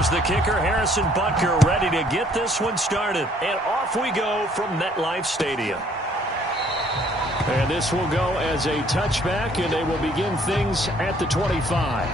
Here's the kicker, Harrison Butker, ready to get this one started. And off we go from MetLife Stadium. And this will go as a touchback, and they will begin things at the 25.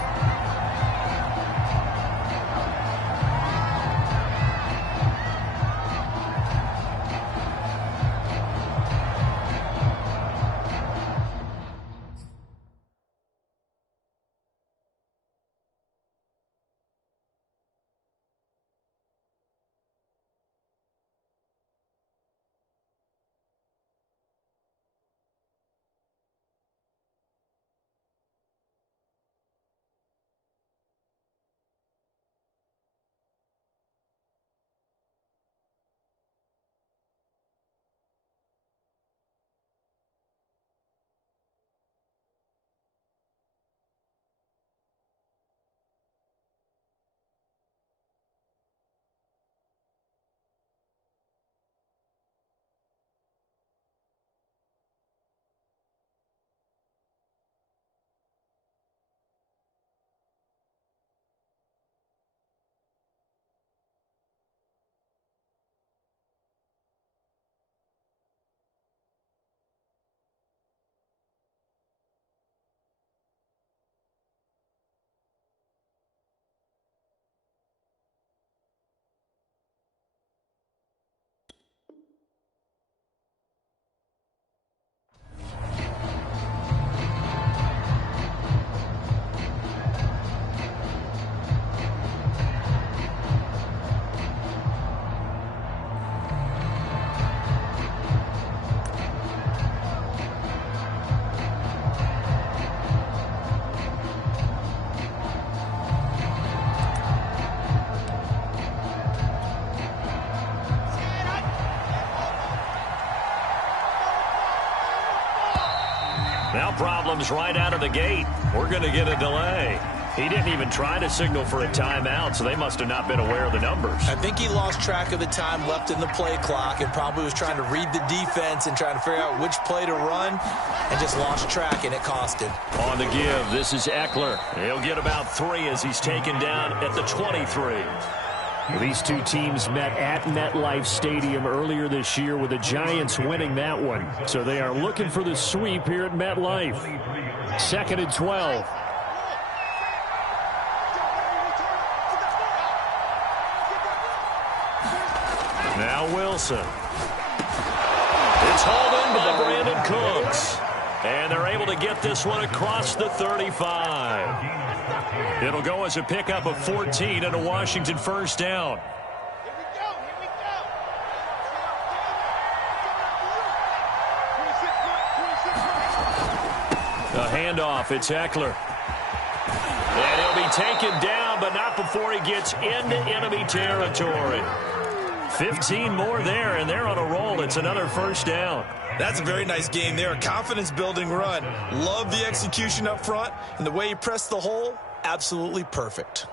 Now problems right out of the gate. We're going to get a delay. He didn't even try to signal for a timeout, so they must have not been aware of the numbers. I think he lost track of the time left in the play clock and probably was trying to read the defense and trying to figure out which play to run and just lost track, and it cost him. On the give, this is Eckler. He'll get about 3 as he's taken down at the 23. These two teams met at MetLife Stadium earlier this year with the Giants winning that one. So they are looking for the sweep here at MetLife. 2nd and 12. Now Wilson. It's hauled in by Brandon Cooks. And they're able to get this one across the 35. It'll go as a pickup of 14 and a Washington first down. The handoff, it's Eckler. And he'll be taken down, but not before he gets into enemy territory. 15 more there, and they're on a roll. It's another first down. That's a very nice game there. A confidence-building run. Love the execution up front, and the way he pressed the hole, absolutely perfect.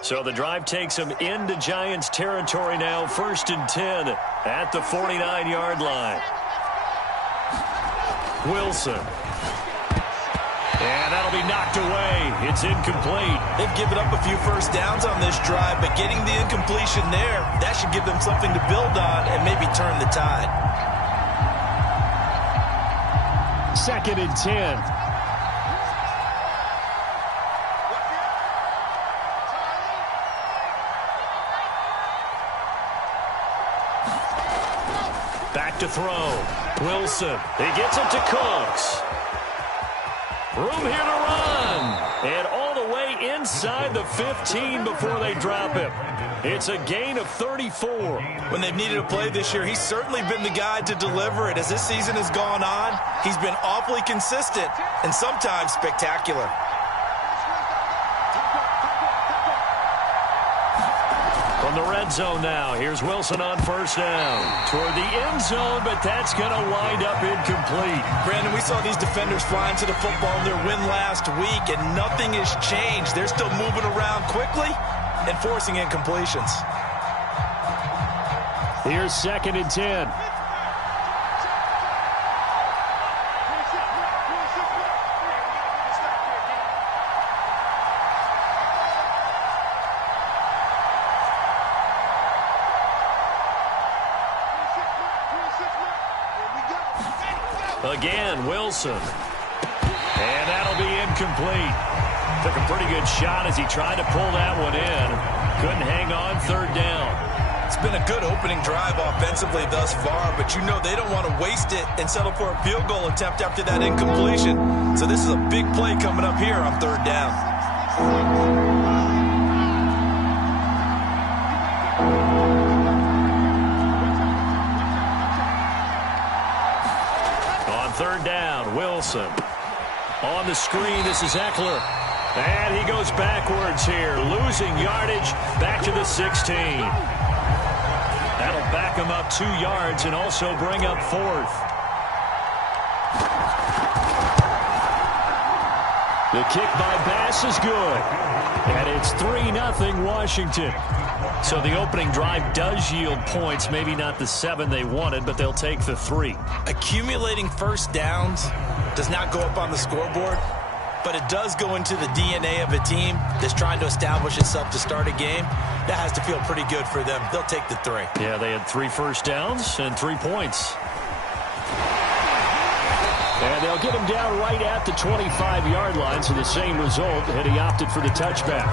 So the drive takes him into Giants territory now. 1st and 10 at the 49-yard line. Wilson. And that'll be knocked away. It's incomplete. They've given up a few first downs on this drive, but getting the incompletion there, that should give them something to build on and maybe turn the tide. 2nd and 10. Back to throw. Wilson. He gets it to Cooks. Room here to run. And all the way inside the 15 before they drop him. It's a gain of 34. When they've needed a play this year, he's certainly been the guy to deliver it. As this season has gone on, he's been awfully consistent and sometimes spectacular. From the red zone now, here's Wilson on first down. Toward the end zone, but that's going to wind up incomplete. Brandon, we saw these defenders flying to the football in their win last week, and nothing has changed. They're still moving around quickly and forcing incompletions. Here's 2nd and 10. Again, Wilson. And that'll be incomplete. Took a pretty good shot as he tried to pull that one in. Couldn't hang on, third down. It's been a good opening drive offensively thus far, but you know they don't want to waste it and settle for a field goal attempt after that incompletion. So this is a big play coming up here on third down. On third down, Wilson. On the screen, this is Eckler. And he goes backwards here, losing yardage back to the 16. That'll back him up 2 yards and also bring up fourth. The kick by Bass is good. And it's 3-0 Washington. So the opening drive does yield points, maybe not the 7 they wanted, but they'll take the 3. Accumulating first downs does not go up on the scoreboard, but it does go into the DNA of a team that's trying to establish itself to start a game. That has to feel pretty good for them. They'll take the 3. Yeah, they had 3 first downs and 3 points. And they'll get him down right at the 25-yard line, so the same result, and he opted for the touchback.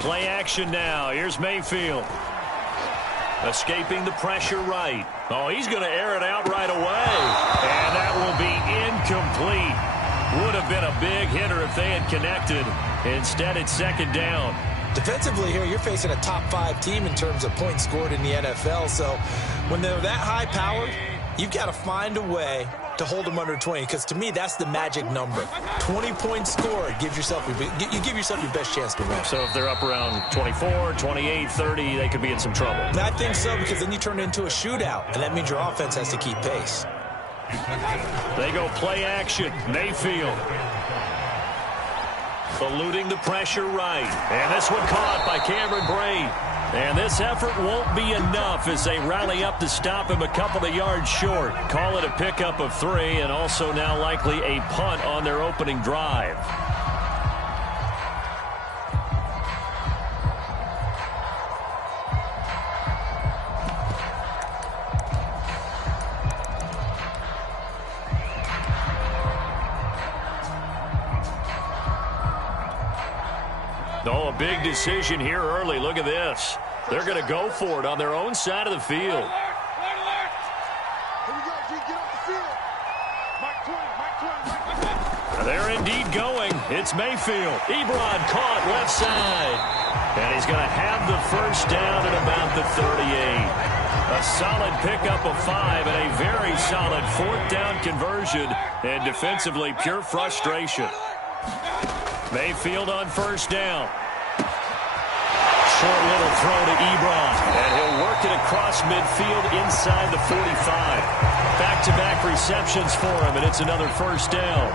Play action now. Here's Mayfield. Escaping the pressure right. Oh, he's going to air it out right away. And that will be incomplete. Would have been a big hitter if they had connected. Instead, it's second down. Defensively here, you're facing a top 5 team in terms of points scored in the NFL. So when they're that high-powered, you've got to find a way to hold them under 20, because to me, that's the magic number. 20 points scored, you give yourself your best chance to win. So if they're up around 24, 28, 30, they could be in some trouble. And I think so, because then you turn it into a shootout, and that means your offense has to keep pace. They go play action. Mayfield. Eluding the pressure right. And this one caught by Cameron Brate. And this effort won't be enough as they rally up to stop him a couple of yards short. Call it a pickup of 3, and also now likely a punt on their opening drive. Oh, a big decision here early. Look at this. They're going to go for it on their own side of the field. They're indeed going. It's Mayfield. Ebron caught left side. And he's going to have the first down at about the 38. A solid pickup of 5 and a very solid 4th down conversion. And defensively, pure frustration. Mayfield on first down. Short little throw to Ebron. And he'll work it across midfield inside the 45. Back-to-back receptions for him, and it's another first down.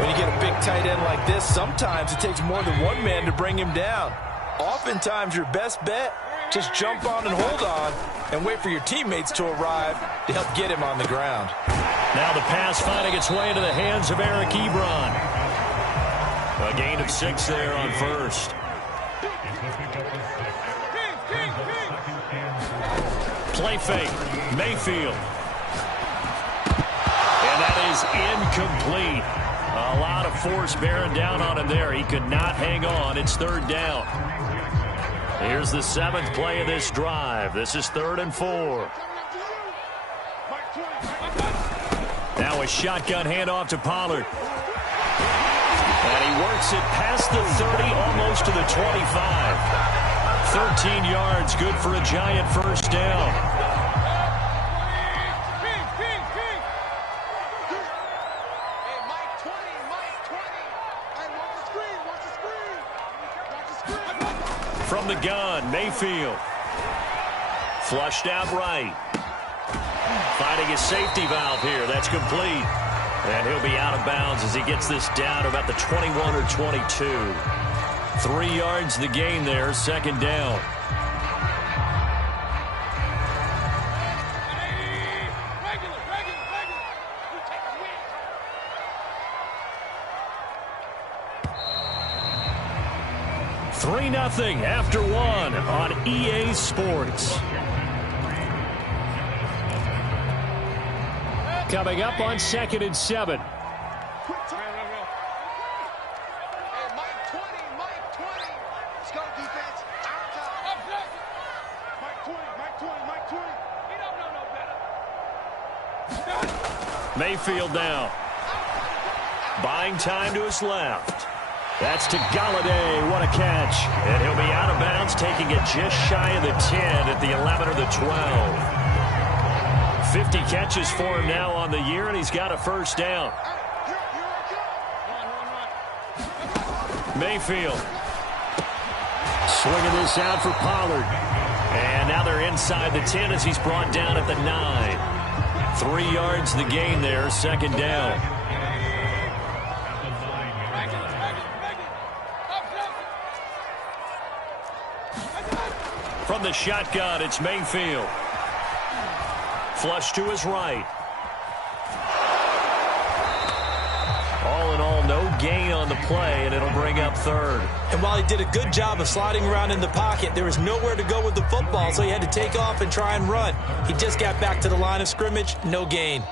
When you get a big tight end like this, sometimes it takes more than one man to bring him down. Oftentimes, your best bet, just jump on and hold on and wait for your teammates to arrive to help get him on the ground. Now the pass finding its way into the hands of Eric Ebron. A gain of 6 there on first. Play fake. Mayfield. And that is incomplete. A lot of force bearing down on him there. He could not hang on. It's 3rd down. Here's the 7th play of this drive. This is 3rd and 4. Now a shotgun handoff to Pollard. And he works it past the 30, almost to the 25. 13 yards, good for a Giant first down. From the gun, Mayfield. Flushed out right. Finding his safety valve here. That's complete. And he'll be out of bounds as he gets this down to about the 21 or 22. 3 yards the gain there, second down. Nothing after 1 on EA Sports. Coming up on 2nd and 7. Mayfield now. Buying time to his left. That's to Galladay. What a catch. And he'll be out of bounds, taking it just shy of the 10 at the 11 or the 12. 50 catches for him now on the year, and he's got a first down. Mayfield. Swinging this out for Pollard. And now they're inside the 10 as he's brought down at the 9. 3 yards the gain there, second down. From the shotgun, it's Mayfield. Flush to his right. All in all, no gain on the play, and it'll bring up third. And while he did a good job of sliding around in the pocket, there was nowhere to go with the football, so he had to take off and try and run. He just got back to the line of scrimmage, no gain.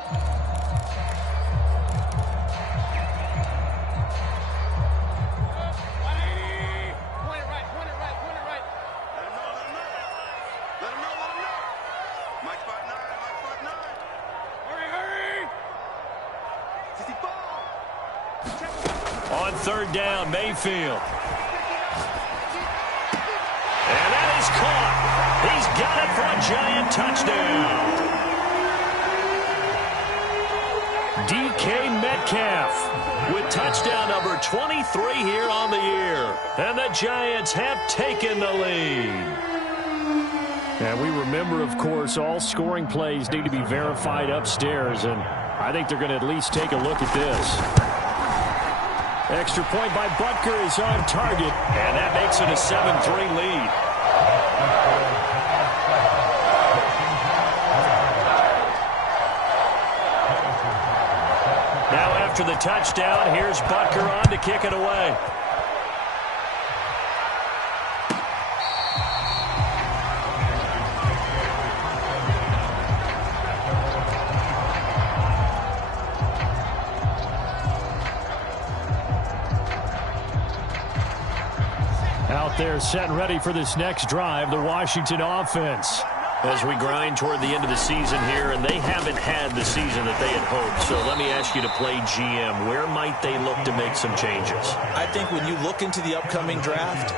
Third down, Mayfield. And that is caught. He's got it for a Giant touchdown. DK Metcalf with touchdown number 23 here on the year. And the Giants have taken the lead. And we remember, of course, all scoring plays need to be verified upstairs, and I think they're going to at least take a look at this. Extra point by Butker is on target. And that makes it a 7-3 lead. Now after the touchdown, here's Butker on to kick it away. They're set and ready for this next drive, the Washington offense. As we grind toward the end of the season here, and they haven't had the season that they had hoped. So let me ask you to play GM. Where might they look to make some changes? I think when you look into the upcoming draft,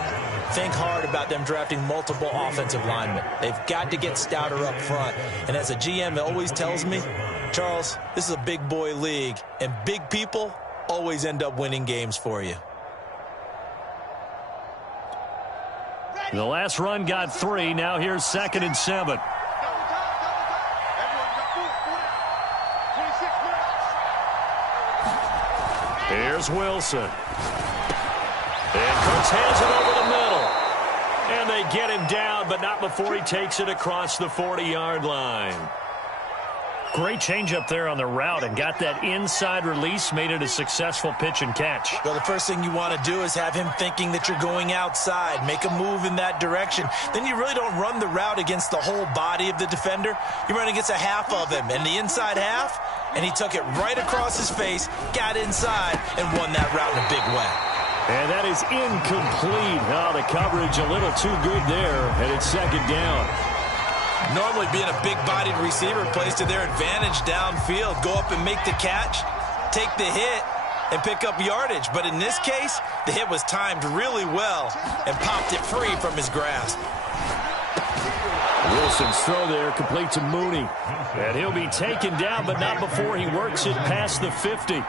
think hard about them drafting multiple offensive linemen. They've got to get stouter up front. And as a GM, it always tells me, Charles, this is a big boy league, and big people always end up winning games for you. The last run got 3. Now here's 2nd and 7. Here's Wilson. And Cooks hands it over the middle. And they get him down, but not before he takes it across the 40-yard line. Great change up there on the route and got that inside release, made it a successful pitch and catch. Well, the first thing you want to do is have him thinking that you're going outside, make a move in that direction. Then you really don't run the route against the whole body of the defender. You run against a half of him, and the inside half, and he took it right across his face, got inside, and won that route in a big way. And that is incomplete. Oh, the coverage a little too good there, and it's 2nd down. Normally being a big-bodied receiver plays to their advantage downfield. Go up and make the catch, take the hit, and pick up yardage. But in this case, the hit was timed really well and popped it free from his grasp. Wilson's throw there complete to Mooney. And he'll be taken down, but not before he works it past the 50.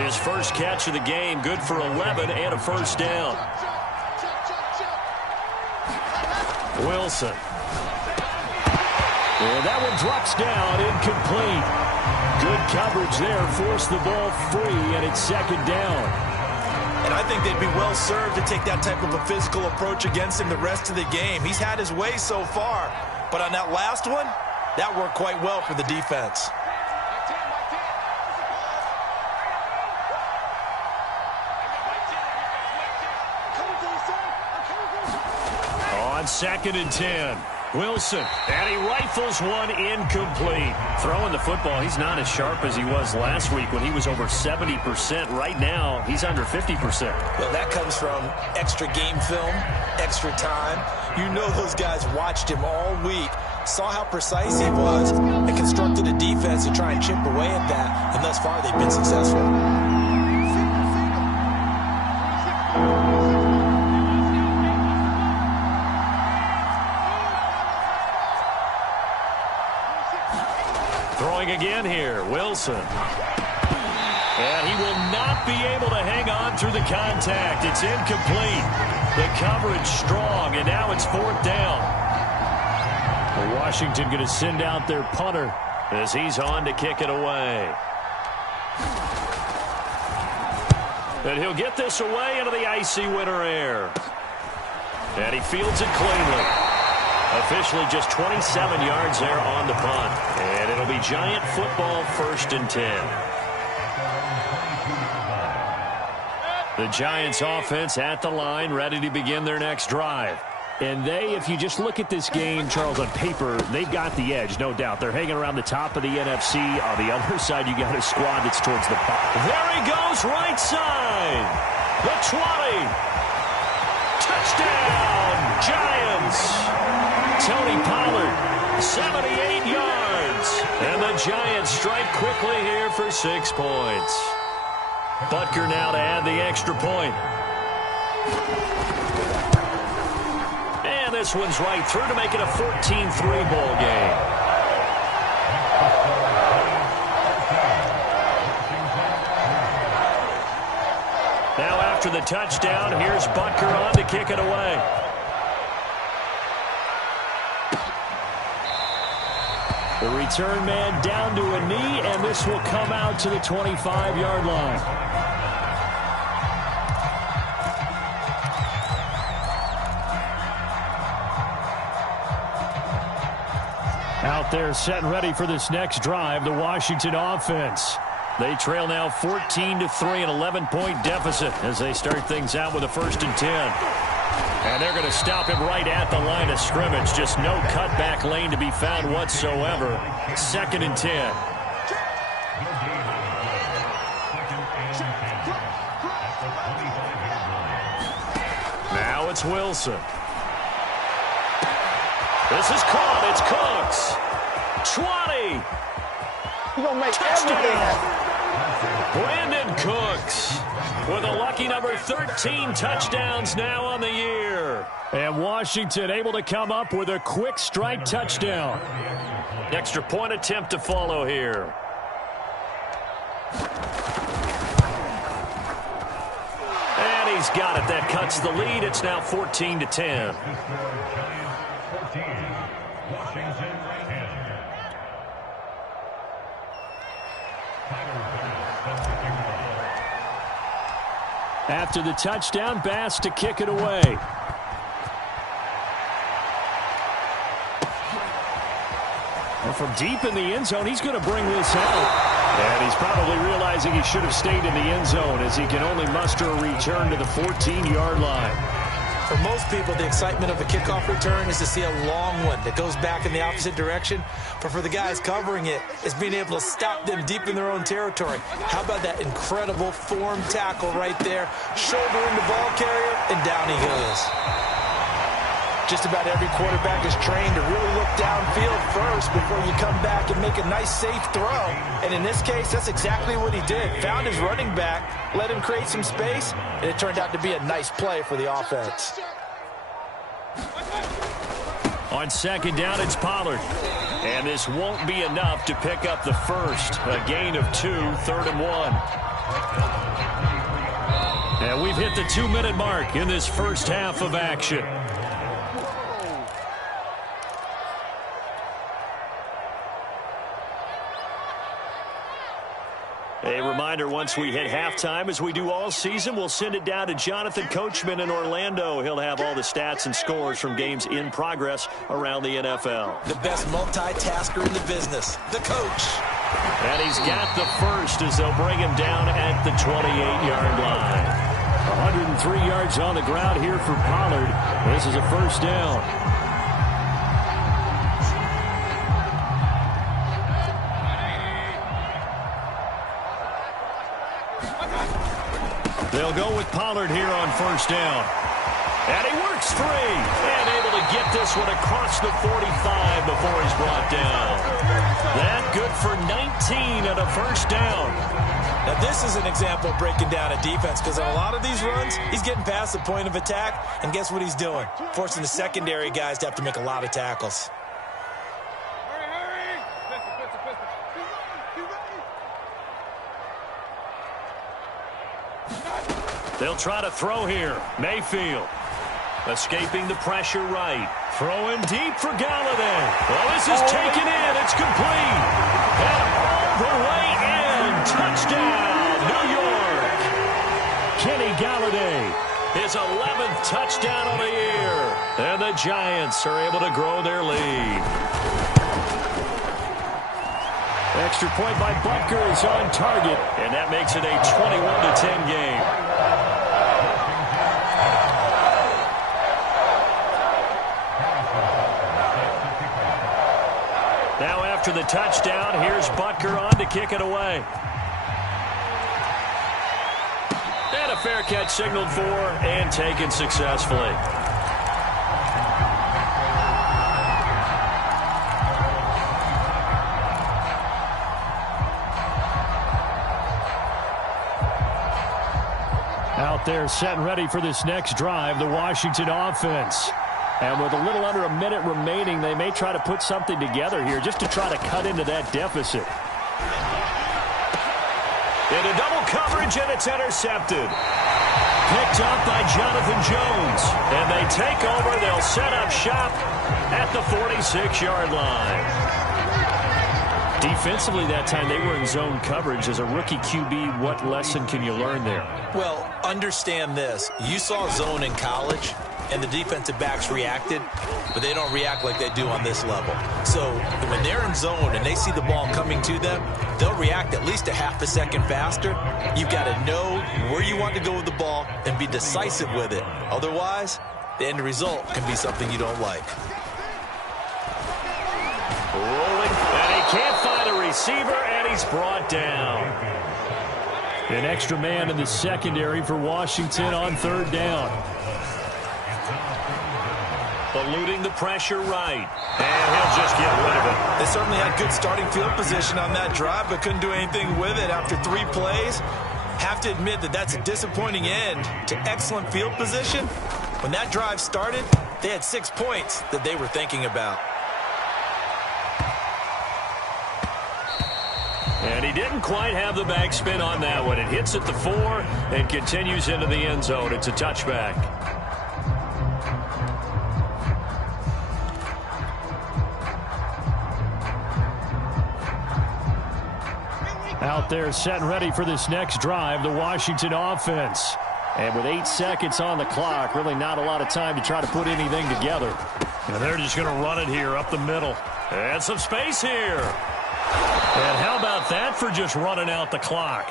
His first catch of the game, good for 11 and a first down. Wilson. And that one drops down, incomplete. Good coverage there, forced the ball free, and it's 2nd down. And I think they'd be well served to take that type of a physical approach against him the rest of the game. He's had his way so far, but on that last one, that worked quite well for the defense. On 2nd and 10. Wilson, and he rifles one incomplete. Throwing the football, he's not as sharp as he was last week when he was over 70%. Right now, he's under 50%. Well, that comes from extra game film, extra time. You know those guys watched him all week, saw how precise he was, and constructed a defense to try and chip away at that, and thus far they've been successful. Throwing again here, Wilson. And he will not be able to hang on through the contact. It's incomplete. The coverage strong, and now it's 4th down. Well, Washington going to send out their punter as he's on to kick it away. And he'll get this away into the icy winter air. And he fields it cleanly. Officially just 27 yards there on the punt. And it'll be Giant football, 1st and 10. The Giants offense at the line, ready to begin their next drive. And they, if you just look at this game, Charles, on paper, they've got the edge, no doubt. They're hanging around the top of the NFC. On the other side, you got a squad that's towards the bottom. There he goes, right side. The 20. Touchdown, Giants. Tony Pollard, 78 yards. And the Giants strike quickly here for 6 points. Butker now to add the extra point. And this one's right through to make it a 14-3 ball game. Now after the touchdown, here's Butker on to kick it away. The return man down to a knee, and this will come out to the 25-yard line. Out there set and ready for this next drive, the Washington offense. They trail now 14-3, an 11-point deficit as they start things out with a 1st and 10. And they're going to stop him right at the line of scrimmage. Just no cutback lane to be found whatsoever. 2nd and 10. Now it's Wilson. This is caught. It's Cooks. 20. You're going to make Touchdown. Brandon Cooks with a lucky number 13 touchdowns now on the year. And Washington able to come up with a quick strike touchdown. Extra point attempt to follow here. And he's got it. That cuts the lead. It's now 14-10. After the touchdown, Bass to kick it away. Well, from deep in the end zone, he's going to bring this out. And he's probably realizing he should have stayed in the end zone as he can only muster a return to the 14-yard line. For most people, the excitement of a kickoff return is to see a long one that goes back in the opposite direction. But for the guys covering it, it's being able to stop them deep in their own territory. How about that incredible form tackle right there? Shoulder in the ball carrier, and down he goes. Just about every quarterback is trained to really look downfield first before you come back and make a nice, safe throw. And in this case, that's exactly what he did. Found his running back, let him create some space, and it turned out to be a nice play for the offense. On 2nd down, it's Pollard. And this won't be enough to pick up the first. A gain of 2, 3rd and 1. And we've hit the 2-minute mark in this first half of action. A reminder once once we hit halftime, as we do all season. We'll send it down to Jonathan Coachman in Orlando. He'll have all the stats and scores from games in progress around the NFL. The best multitasker in the business, the coach. And he's got the first as they'll bring him down at the 28-yard line. 103 yards on the ground here for Pollard. This is a first down. They'll go with Pollard here on first down. And he works free. And able to get this one across the 45 before he's brought down. That good for 19 and a first down. Now, this is an example of breaking down a defense, because on a lot of these runs, he's getting past the point of attack, and guess what he's doing? Forcing the secondary guys to have to make a lot of tackles. They'll try to throw here. Mayfield escaping the pressure right. Throwing deep for Galladay. Well, this is taken in. It's complete. And all the way in. Touchdown, New York. Kenny Galladay, his 11th touchdown of the year. And the Giants are able to grow their lead. Extra point by Butker is on target. And that makes it a 21-10 game. Now after the touchdown, here's Butker on to kick it away. And a fair catch signaled for and taken successfully. Out there set and ready for this next drive, the Washington offense. And with a little under a minute remaining, they may try to put something together here just to try to cut into that deficit. Into double coverage, and it's intercepted. Picked up by Jonathan Jones. And they take over. They'll set up shop at the 46-yard line. Defensively that time, they were in zone coverage. As a rookie QB, what lesson can you learn there? Well, understand this. You saw zone in college, and the defensive backs reacted, but they don't react like they do on this level. So when they're in zone and they see the ball coming to them, they'll react at least a half a second faster. You've got to know where you want to go with the ball and be decisive with it. Otherwise, the end result can be something you don't like. Rolling, and he can't find a receiver, and he's brought down. An extra man in the secondary for Washington on third down. Eluding the pressure right. And he'll just get rid of it. They certainly had good starting field position on that drive, but couldn't do anything with it after 3 plays. Have to admit that that's a disappointing end to excellent field position. When that drive started, they had 6 points that they were thinking about. And he didn't quite have the backspin on that one. It hits at the 4 and continues into the end zone. It's a touchback. Out there set and ready for this next drive, the Washington offense. And with 8 seconds on the clock, really not a lot of time to try to put anything together. And they're just going to run it here up the middle. And some space here. And how about that for just running out the clock?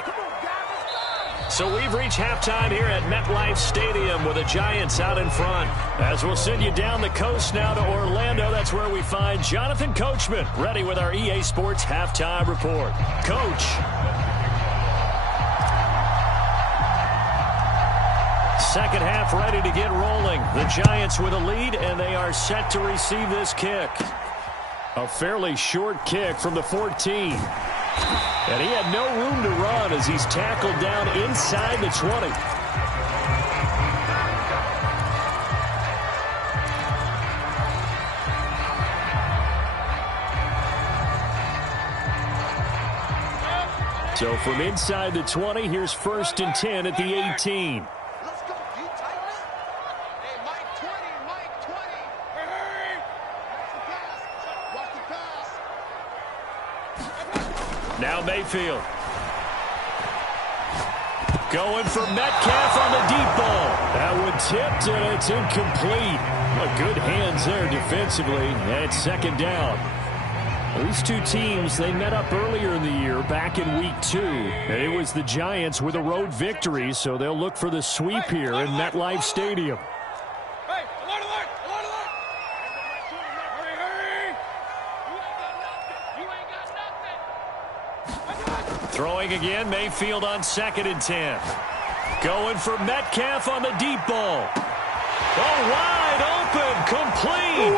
So we've reached halftime here at MetLife Stadium with the Giants out in front. As we'll send you down the coast now to Orlando, that's where we find Jonathan Coachman, ready with our EA Sports Halftime Report. Coach. Second half ready to get rolling. The Giants with a lead, and they are set to receive this kick. A fairly short kick from the 14. And he had no room to run as he's tackled down inside the 20. So from inside the 20, here's 1st and 10 at the 18. Now Mayfield. Going for Metcalf on the deep ball. That one tipped, and it's incomplete. Good hands there defensively, and it's second down. These two teams, they met up earlier in the year, back in week 2. And it was the Giants with a road victory, so they'll look for the sweep here in MetLife Stadium. Throwing again, Mayfield on 2nd and 10. Going for Metcalf on the deep ball. Oh, wide open, complete.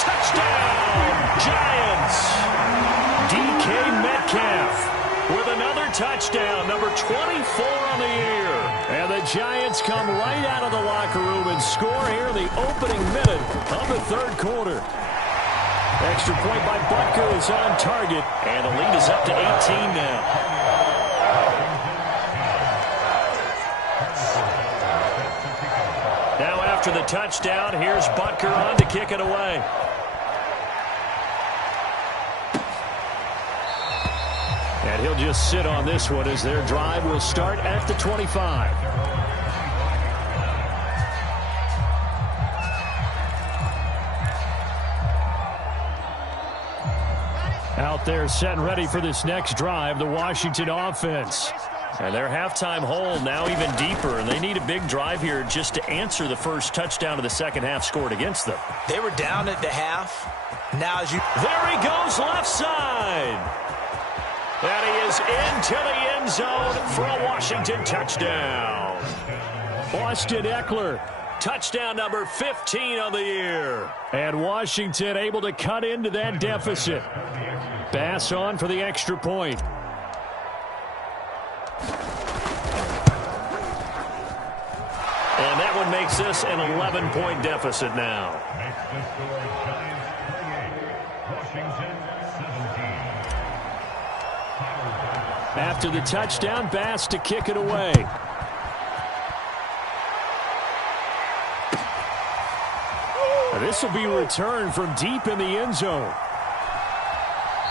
Touchdown, Giants. DK Metcalf with another touchdown, number 24 on the year. And the Giants come right out of the locker room and score here in the opening minute of the third quarter. Extra point by Butker is on target, and the lead is up to 18 now. Now after the touchdown, here's Butker on to kick it away. And he'll just sit on this one as their drive will start at the 25. Out there set and ready for this next drive, the Washington offense. And their halftime hole now even deeper, and they need a big drive here just to answer the first touchdown of the second half scored against them. They were down at the half. Now as you... There he goes left side. And he is into the end zone for a Washington touchdown. Austin Eckler, touchdown number 15 on the year. And Washington able to cut into that deficit. Bass on for the extra point. And that one makes this an 11-point deficit now. After the touchdown, Bass to kick it away. This will be returned from deep in the end zone.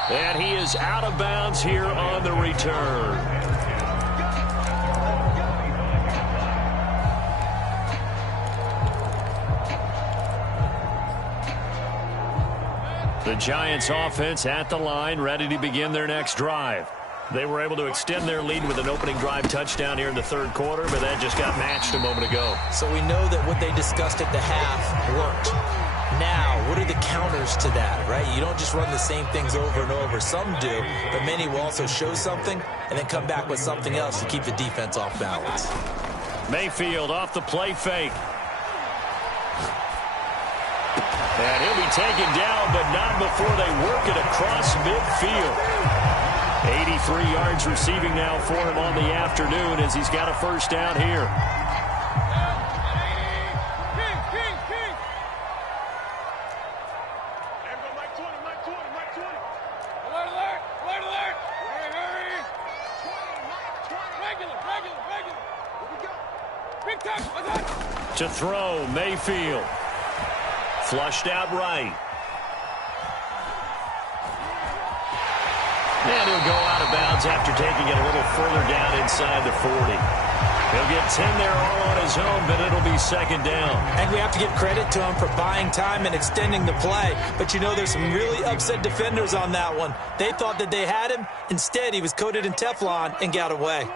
And he is out of bounds here on the return. The Giants offense at the line, ready to begin their next drive. They were able to extend their lead with an opening drive touchdown here in the third quarter, but that just got matched a moment ago. So we know that what they discussed at the half worked. Now, what are the counters to that, right? You don't just run the same things over and over. Some do, but many will also show something and then come back with something else to keep the defense off balance. Mayfield off the play fake. And he'll be taken down, but not before they work it across midfield. 83 yards receiving now for him on the afternoon as he's got a first down here. To throw, Mayfield. Flushed out right. And he'll go out of bounds after taking it a little further down inside the 40. He'll get 10 there all on his own, but it'll be second down. And we have to give credit to him for buying time and extending the play. But you know, there's some really upset defenders on that one. They thought that they had him. Instead, he was coated in Teflon and got away.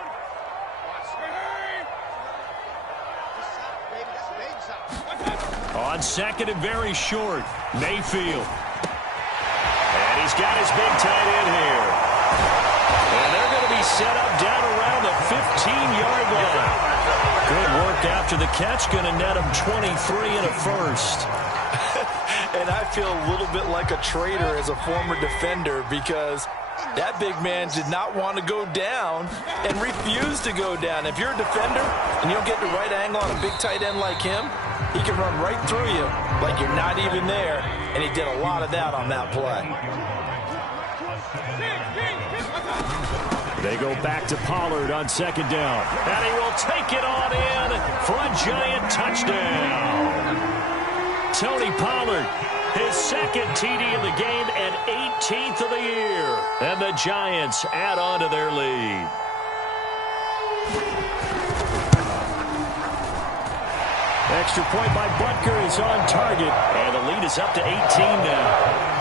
On second and very short, Mayfield. And he's got his big tight end here. And they're going to be set up down around the 15-yard line. Good work after the catch, going to net him 23 and a first. And I feel a little bit like a traitor as a former defender because that big man did not want to go down and refused to go down. If you're a defender and you don't get the right angle on a big tight end like him, he can run right through you like you're not even there, and he did a lot of that on that play. They go back to Pollard on second down, and he will take it on in for a Giant touchdown. Tony Pollard, his second TD of the game and 18th of the year, and the Giants add on to their lead. extra point by Butker is on target. And the lead is up to 18 now.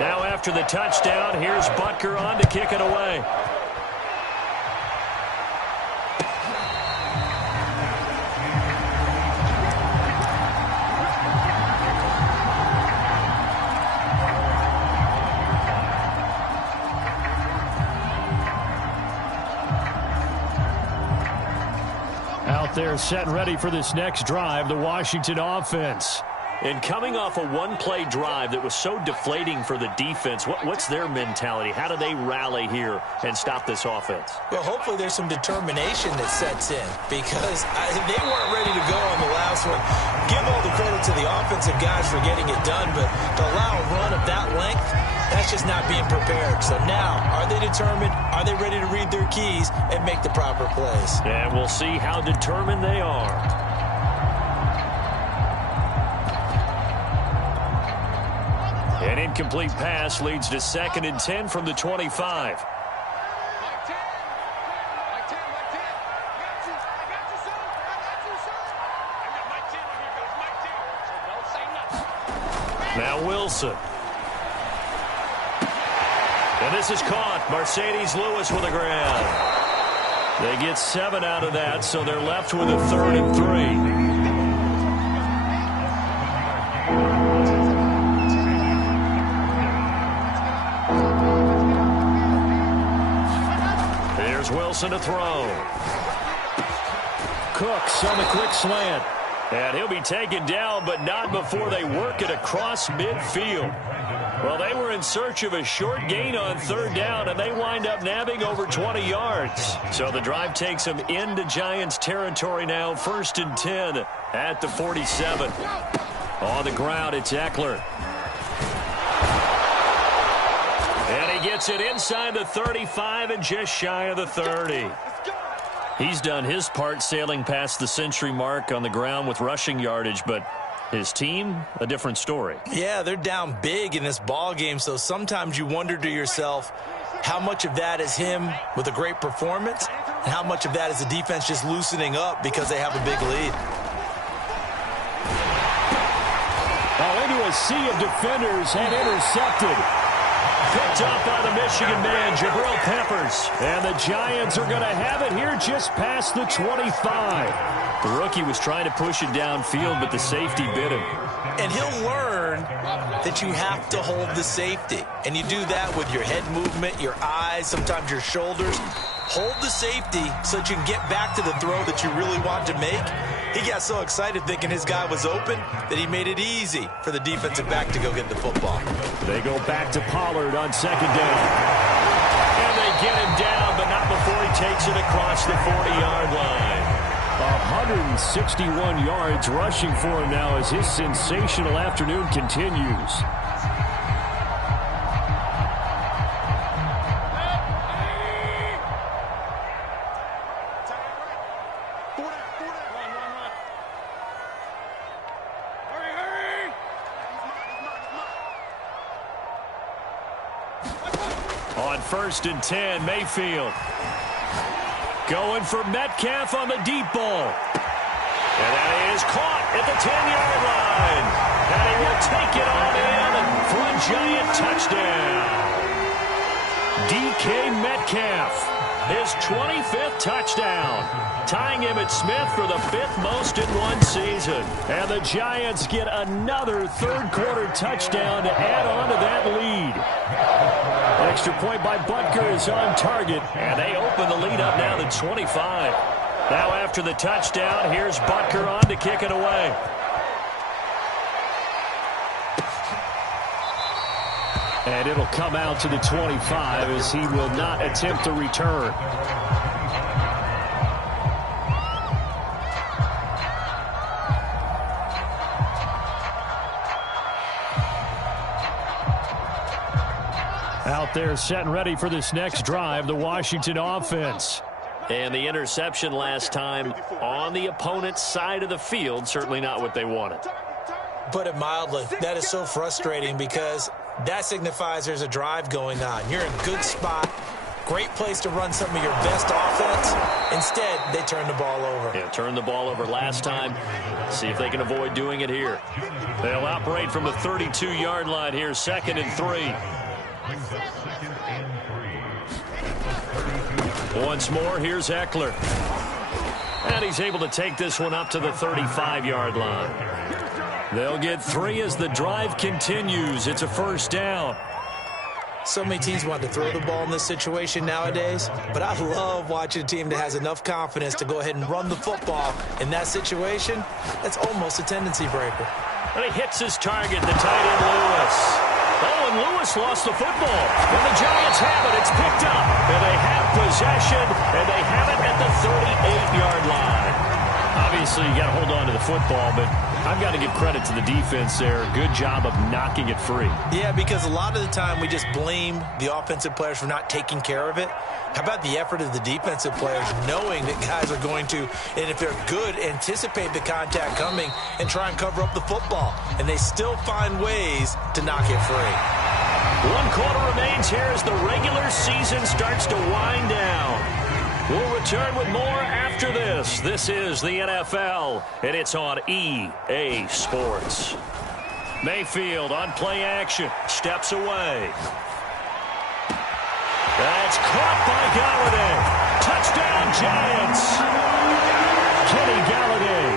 Now after the touchdown, here's Butker on to kick it away. Out there set and ready for this next drive, the Washington offense. And coming off a one-play drive that was so deflating for the defense, what's their mentality? How do they rally here and stop this offense? Well, hopefully there's some determination that sets in because they weren't ready to go on the last one. Give all the credit to the offensive guys for getting it done, but to allow a run of that length, that's just not being prepared. So now, are they determined? Are they ready to read their keys and make the proper plays? And we'll see how determined they are. An incomplete pass leads to 2nd and 10 from the 25. Now Wilson. And this is caught. Mercedes Lewis with a grab. They get 7 out of that, so they're left with a 3rd and 3. Wilson to throw. Cooks on the quick slant. And he'll be taken down, but not before they work it across midfield. Well, they were in search of a short gain on 3rd down, and they wind up nabbing over 20 yards. So the drive takes them into Giants territory now, 1st and 10 at the 47. On the ground, it's Eckler. And he gets it inside the 35 and just shy of the 30. He's done his part sailing past the century mark on the ground with rushing yardage, but his team, a different story. Yeah, they're down big in this ball game, so sometimes you wonder to yourself how much of that is him with a great performance and how much of that is the defense just loosening up because they have a big lead. Oh, into a sea of defenders and intercepted. Picked up by the Michigan man, Jabril Peppers. And the Giants are going to have it here just past the 25. The rookie was trying to push it downfield, but the safety bit him. And he'll learn that you have to hold the safety. And you do that with your head movement, your eyes, sometimes your shoulders. Hold the safety so that you can get back to the throw that you really want to make. He got so excited thinking his guy was open that he made it easy for the defensive back to go get the football. They go back to Pollard on 2nd down. And they get him down, but not before he takes it across the 40-yard line. 161 yards rushing for him now as his sensational afternoon continues. On 1st and 10, Mayfield. Going for Metcalf on the deep ball. And that is caught at the 10-yard line. And he will take it on in for a Giant touchdown. DK Metcalf, his 25th touchdown, tying him at Smith for the 5th most in one season. And the Giants get another 3rd-quarter touchdown to add on to that lead. Extra point by Butker is on target, and they open the lead up now to 25. Now after the touchdown, here's Butker on to kick it away. And it'll come out to the 25 as he will not attempt to return. Out there set and ready for this next drive, the Washington offense. And the interception last time on the opponent's side of the field, certainly not what they wanted. Put it mildly, that is so frustrating because that signifies there's a drive going on. You're in a good spot, Great place to run some of your best offense. Instead, they turn the ball over. Yeah, turned the ball over last time. See if they can avoid doing it here. They'll operate from the 32-yard line here, 2nd and 3. Once more, here's Eckler. And he's able to take this one up to the 35-yard line. They'll get 3 as the drive continues. It's a 1st down. So many teams want to throw the ball in this situation nowadays, but I love watching a team that has enough confidence to go ahead and run the football. In that situation, that's almost a tendency breaker. And he hits his target, the tight end Lewis. Oh, and Lewis lost the football. And the Giants have it. It's picked up. And they have possession, and they have it at the 38-yard line. Obviously, you got to hold on to the football, but I've got to give credit to the defense there. Good job of knocking it free. Yeah, because a lot of the time we just blame the offensive players for not taking care of it. How about the effort of the defensive players knowing that guys are going to, and if they're good, anticipate the contact coming and try and cover up the football. And they still find ways to knock it free. 1 quarter remains here as the regular season starts to wind down. We'll return with more after this. This is the NFL, and it's on EA Sports. Mayfield on play action, steps away. That's caught by Galladay. Touchdown, Giants. Kenny Galladay,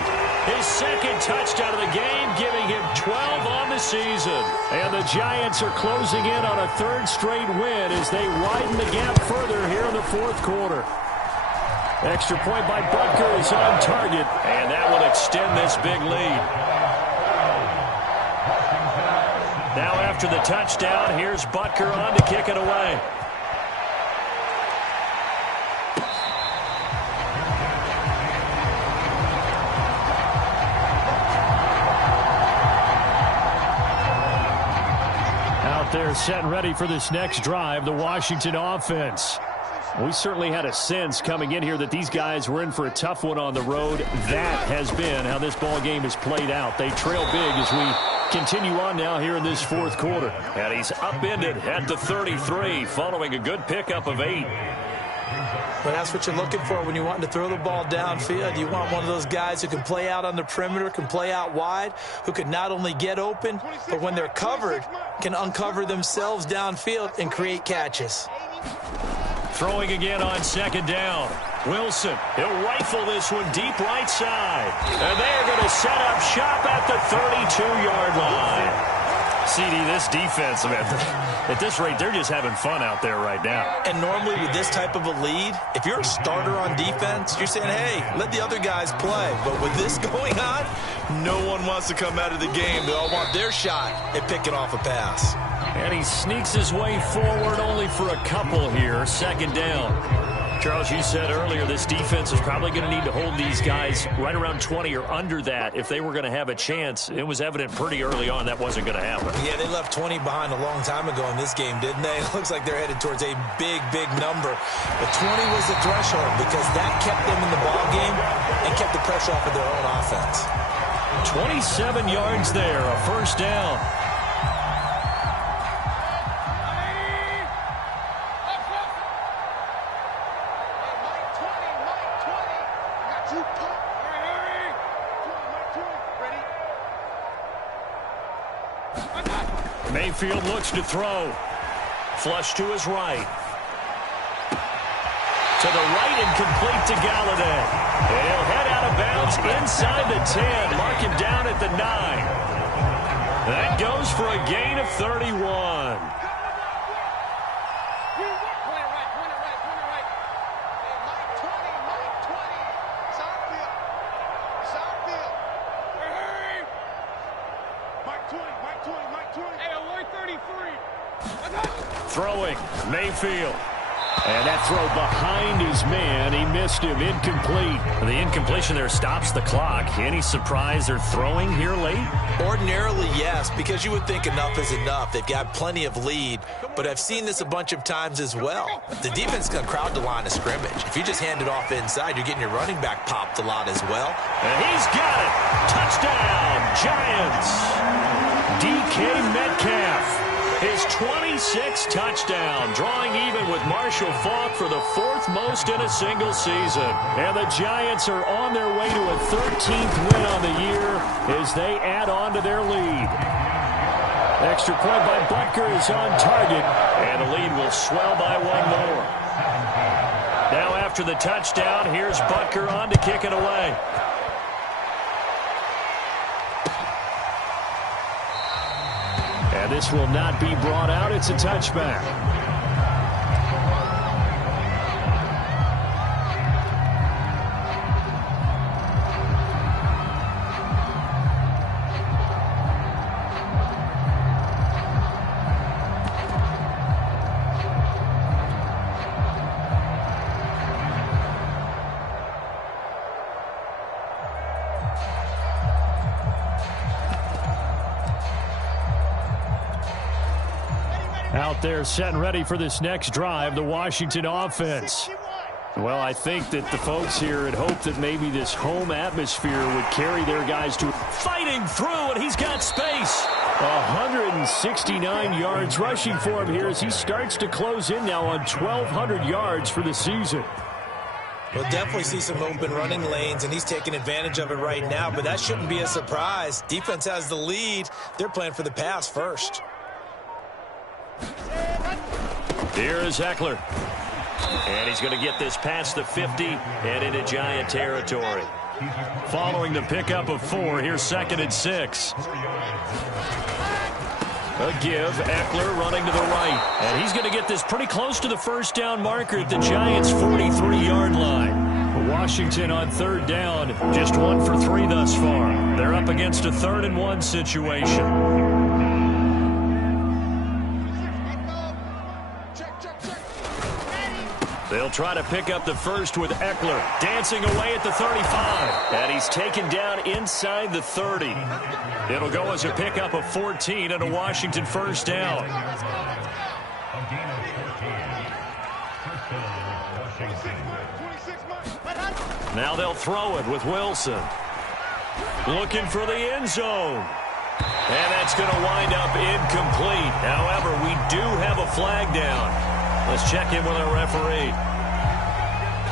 his 2nd touchdown of the game, giving him 12 on the season. And the Giants are closing in on a 3rd straight win as they widen the gap further here in the 4th quarter. Extra point by Butker is on target, and that will extend this big lead. Now after the touchdown, here's Butker on to kick it away. Out there set and ready for this next drive, the Washington offense. We certainly had a sense coming in here that these guys were in for a tough one on the road. That has been how this ball game has played out. They trail big as we continue on now here in this 4th quarter. And he's upended at the 33 following a good pickup of 8. But that's what you're looking for when you want to throw the ball downfield. You want one of those guys who can play out on the perimeter, can play out wide, who can not only get open, but when they're covered, can uncover themselves downfield and create catches. Throwing again on 2nd down. Wilson, he'll rifle this one deep right side. And they're going to set up shop at the 32-yard line. CD, this defense, man, at this rate, they're just having fun out there right now. And normally with this type of a lead, if you're a starter on defense, you're saying, hey, let the other guys play. But with this going on, no one wants to come out of the game. They all want their shot at picking off a pass. And he sneaks his way forward only for a couple here. 2nd down. Charles, you said earlier this defense is probably going to need to hold these guys right around 20 or under that if they were going to have a chance. It was evident pretty early on that wasn't going to happen. Yeah, they left 20 behind a long time ago in this game, didn't they? It looks like they're headed towards a big, big number. But 20 was the threshold because that kept them in the ball game and kept the pressure off of their own offense. 27 yards there, a 1st down. Mayfield looks to throw. Flush to his right. To the right and complete to Galladay. And he'll head out of bounds inside the 10. Mark him down at the 9. That goes for a gain of 31. Throwing, Mayfield. And that throw behind his man. He missed him. Incomplete. The incompletion there stops the clock. Any surprise they're throwing here late? Ordinarily, yes, because you would think enough is enough. They've got plenty of lead, but I've seen this a bunch of times as well. The defense is going to crowd the line of scrimmage. If you just hand it off inside, you're getting your running back popped a lot as well. And he's got it. Touchdown, Giants. DK Metcalf. his 26th touchdown, drawing even with Marshall Faulk for the 4th most in a single season. And the Giants are on their way to a 13th win on the year as they add on to their lead. Extra point by Butker is on target, and the lead will swell by 1 more. Now after the touchdown, here's Butker on to kick it away. And this will not be brought out. It's a touchback. Out there set and ready for this next drive, the Washington offense. Well, I think that the folks here had hoped that maybe this home atmosphere would carry their guys to fighting through, and he's got space. 169 yards rushing for him here as he starts to close in now on 1,200 yards for the season. We'll definitely see some open running lanes, and he's taking advantage of it right now, but that shouldn't be a surprise. Defense has the lead. They're playing for the pass first. Here is Eckler. And he's going to get this past the 50 and into Giant territory. Following the pickup of 4, here's 2nd and 6. A give, Eckler running to the right. And he's going to get this pretty close to the first down marker at the Giants' 43-yard line. Washington on 3rd down, just 1 for 3 thus far. They're up against a 3rd and 1 situation. They'll try to pick up the first with Eckler dancing away at the 35. And he's taken down inside the 30. It'll go as a pickup of 14 and a Washington first down. Now they'll throw it with Wilson. Looking for the end zone. And that's going to wind up incomplete. However, we do have a flag down. Let's check in with our referee.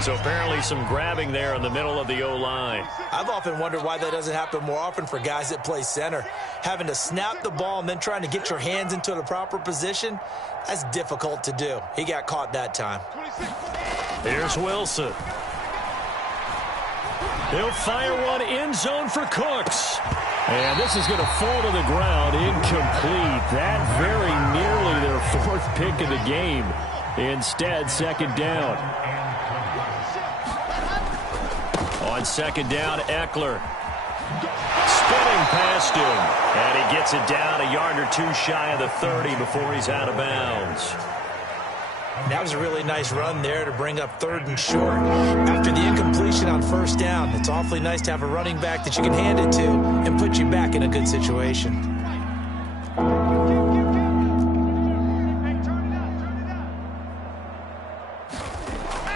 So apparently some grabbing there in the middle of the O-line. I've often wondered why that doesn't happen more often for guys that play center. Having to snap the ball and then trying to get your hands into the proper position, that's difficult to do. He got caught that time. Here's Wilson. He'll fire one end zone for Cooks. And this is going to fall to the ground incomplete. That very nearly their 4th pick of the game. Instead, 2nd down. On 2nd down, Eckler. Spinning past him. And he gets it down a yard or 2 shy of the 30 before he's out of bounds. That was a really nice run there to bring up 3rd and short. After the incompletion on 1st down, it's awfully nice to have a running back that you can hand it to and put you back in a good situation.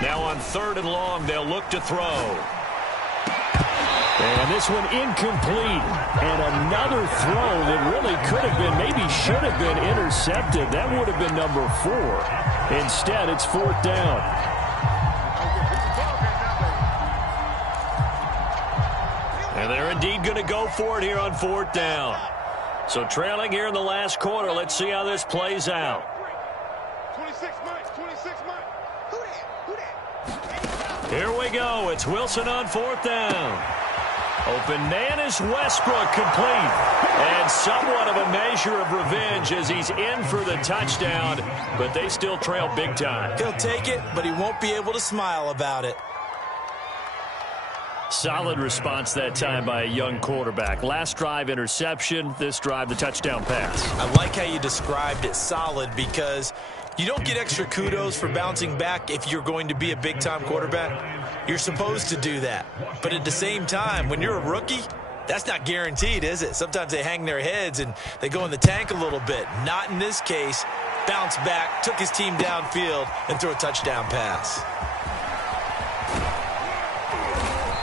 Now on 3rd and long, they'll look to throw. And this one incomplete. And another throw that really could have been, maybe should have been intercepted. That would have been number 4. Instead, it's 4th down. And they're indeed going to go for it here on 4th down. So trailing here in the last quarter. Let's see how this plays out. 26 Mike. Here we go. It's Wilson on 4th down. Open man is Westbrook, complete. And somewhat of a measure of revenge as he's in for the touchdown, but they still trail big time. He'll take it, but he won't be able to smile about it. Solid response that time by a young quarterback. Last drive, interception. This drive, the touchdown pass. I like how you described it, solid, because you don't get extra kudos for bouncing back if you're going to be a big-time quarterback. You're supposed to do that. But at the same time, when you're a rookie, that's not guaranteed, is it? Sometimes they hang their heads and they go in the tank a little bit. Not in this case. Bounce back, took his team downfield, and threw a touchdown pass.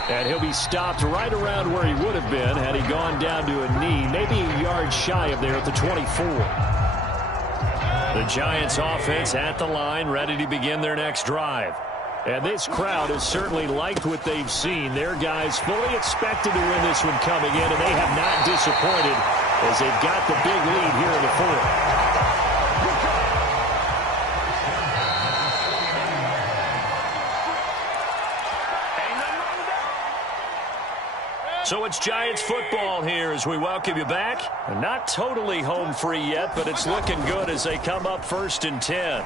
And he'll be stopped right around where he would have been had he gone down to a knee, maybe a yard shy of there at the 24. The Giants offense at the line, ready to begin their next drive. And this crowd has certainly liked what they've seen. Their guys fully expected to win this one coming in, and they have not disappointed as they've got the big lead here in the fourth. So it's Giants football here as we welcome you back. And not totally home free yet, but it's looking good as they come up 1st and 10.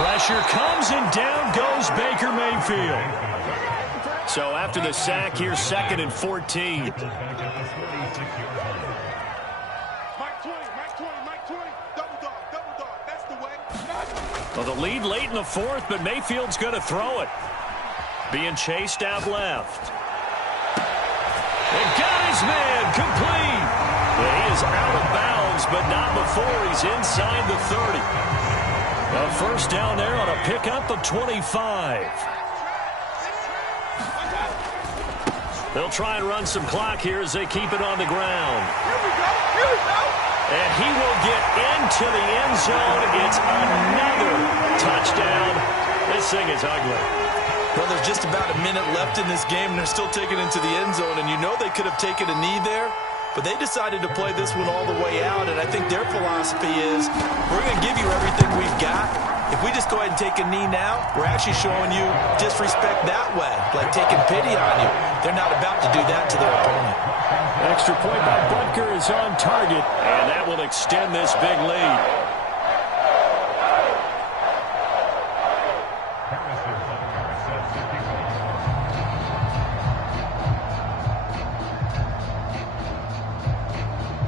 Pressure comes and down goes Baker Mayfield. So after the sack here, 2nd and 14. Mike 20, double dog, that's the way. Well, the lead late in the fourth, but Mayfield's going to throw it. Being chased out left. And got his man complete. Yeah, he is out of bounds, but not before he's inside the 30. A first down there on a pickup of 25. They'll try and run some clock here as they keep it on the ground. Here we go. And he will get into the end zone. It's another touchdown. This thing is ugly. Well, there's just about a minute left in this game, and they're still taking it into the end zone. And you know they could have taken a knee there, but they decided to play this one all the way out. And I think their philosophy is, we're going to give you everything we've got. If we just go ahead and take a knee now, we're actually showing you disrespect that way, like taking pity on you. They're not about to do that to their opponent. Extra point by Butker is on target, and that will extend this big lead.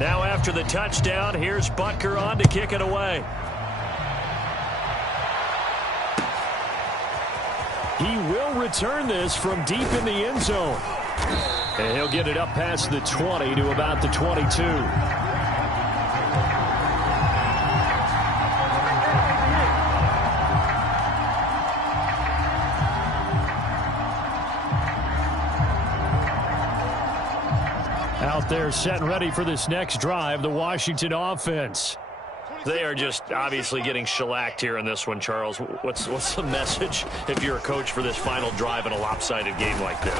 Now after the touchdown, here's Butker on to kick it away. He will return this from deep in the end zone. And he'll get it up past the 20 to about the 22. Out there set and ready for this next drive, the Washington offense. They are just obviously getting shellacked here in this one, Charles. What's the message if you're a coach for this final drive in a lopsided game like this?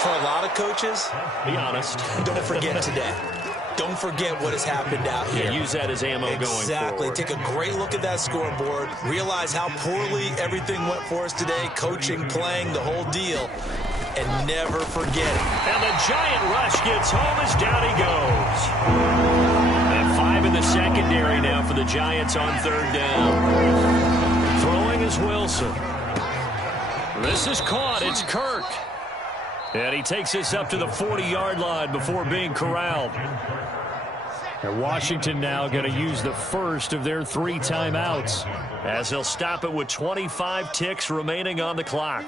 For a lot of coaches, be honest. Don't forget today. Don't forget what has happened out here. Yeah, use that as ammo going forward. Exactly. Take a great look at that scoreboard. Realize how poorly everything went for us today. Coaching, playing, the whole deal. And never forget it. And the giant rush gets home as down he goes. And 5 in the secondary now for the Giants on 3rd down. Throwing is Wilson. This is caught. It's Kirk. And he takes this up to the 40-yard line before being corralled. And Washington now going to use the first of their 3 timeouts as he'll stop it with 25 ticks remaining on the clock.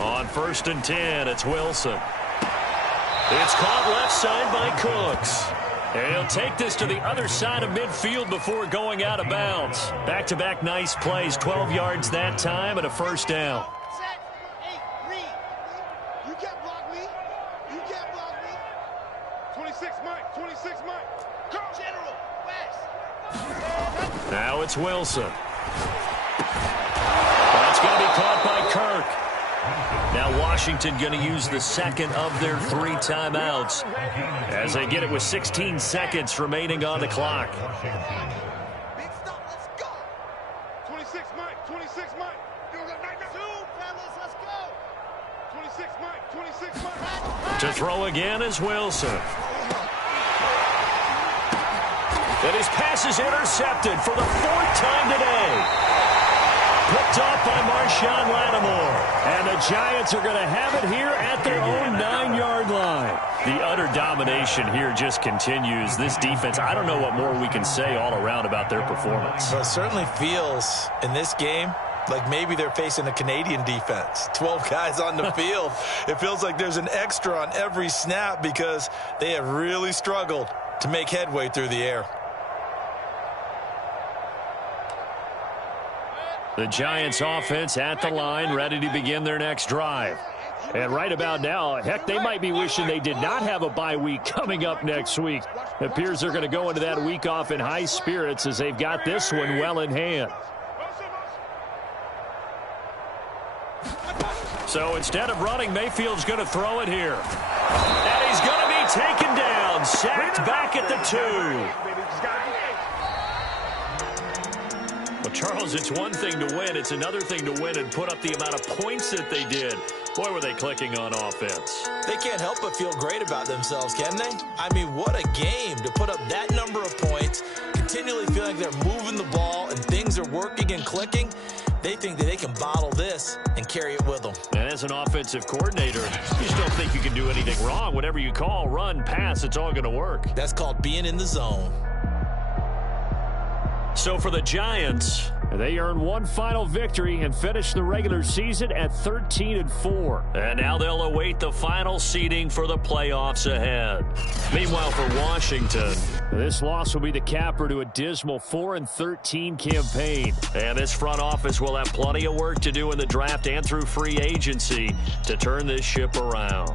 On 1st and 10, it's Wilson. It's caught left side by Cooks. And he'll take this to the other side of midfield before going out of bounds. Back-to-back nice plays, 12 yards that time and a first down. Set. Hey, read. You can't block me. You can't block me. 26 Mike. 26 Mike. Go. General. West. Now it's Wilson. That's going to be caught by Kirk. Now Washington going to use the second of their 3 timeouts as they get it with 16 seconds remaining on the clock. Big stop. Let's go. 26 Mike. 26 Mike. Two, fellas. Let's go. 26 Mike. 26 Mike. To throw again is Wilson. And his pass is intercepted for the 4th time today. Picked off by Marshawn Lattimore. And the Giants are going to have it here at their own 9-yard line. The utter domination here just continues. This defense, I don't know what more we can say all around about their performance. Well, it certainly feels in this game like maybe they're facing a Canadian defense. 12 guys on the field. It feels like there's an extra on every snap because they have really struggled to make headway through the air. The Giants offense at the line, ready to begin their next drive. And right about now, heck, they might be wishing they did not have a bye week coming up next week. It appears they're going to go into that week off in high spirits as they've got this one well in hand. So instead of running, Mayfield's going to throw it here. And he's going to be taken down, sacked back at the 2. Well, Charles, it's one thing to win. It's another thing to win and put up the amount of points that they did. Boy, were they clicking on offense. They can't help but feel great about themselves, can they? I mean, what a game to put up that number of points, continually feeling like they're moving the ball and things are working and clicking. They think that they can bottle this and carry it with them. And as an offensive coordinator, you just don't think you can do anything wrong. Whatever you call, run, pass, it's all going to work. That's called being in the zone. So for the Giants, they earn one final victory and finish the regular season at 13-4. And now they'll await the final seeding for the playoffs ahead. Meanwhile, for Washington, this loss will be the capper to a dismal 4-13 campaign. And this front office will have plenty of work to do in the draft and through free agency to turn this ship around.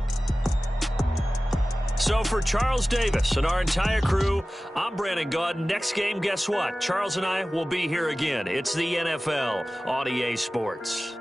So for Charles Davis and our entire crew, I'm Brandon Gaudin. Next game, guess what? Charles and I will be here again. It's the NFL on EA Sports.